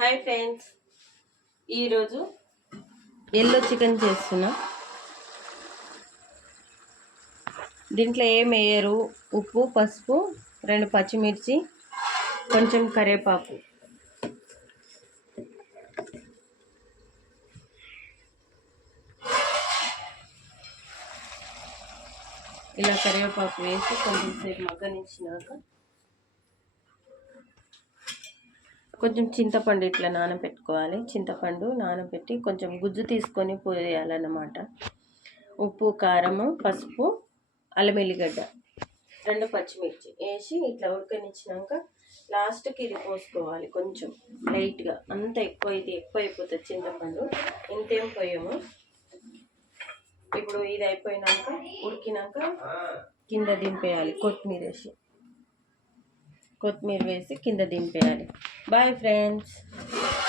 Hi friends, ఈరోజు yellow chicken చేస్తున్నా. దీంట్లో ఏం వేయరు, ఉప్పు, పసుపు, 2 పచ్చిమిర్చి, కొంచెం కరివేపాకు. ఇలా కరివేపాకు వేసి కొంచెం సేపు మగ్గనిచ్చినాక కొంచెం చింతపండు ఇట్లా నానబెట్టుకోవాలి. చింతపండు నానబెట్టి కొంచెం గుజ్జు తీసుకొని పోయాలన్నమాట. ఉప్పు, కారము, పసుపు, అల్లం ఎల్లిగడ్డ, 2 పచ్చిమిర్చి వేసి ఇట్లా ఉడకనిచ్చినాక లాస్ట్కి ఇది పోసుకోవాలి. కొంచెం లైట్గా, అంత ఎక్కువ అయితే ఎక్కువ అయిపోతుంది చింతపండు, ఇంతేం పోయాము. ఇప్పుడు ఇది అయిపోయినాక ఉడికినాక కింద దింపేయాలి. కొత్తిమీర వేసి కింద దింపేయాలి. Bye friends.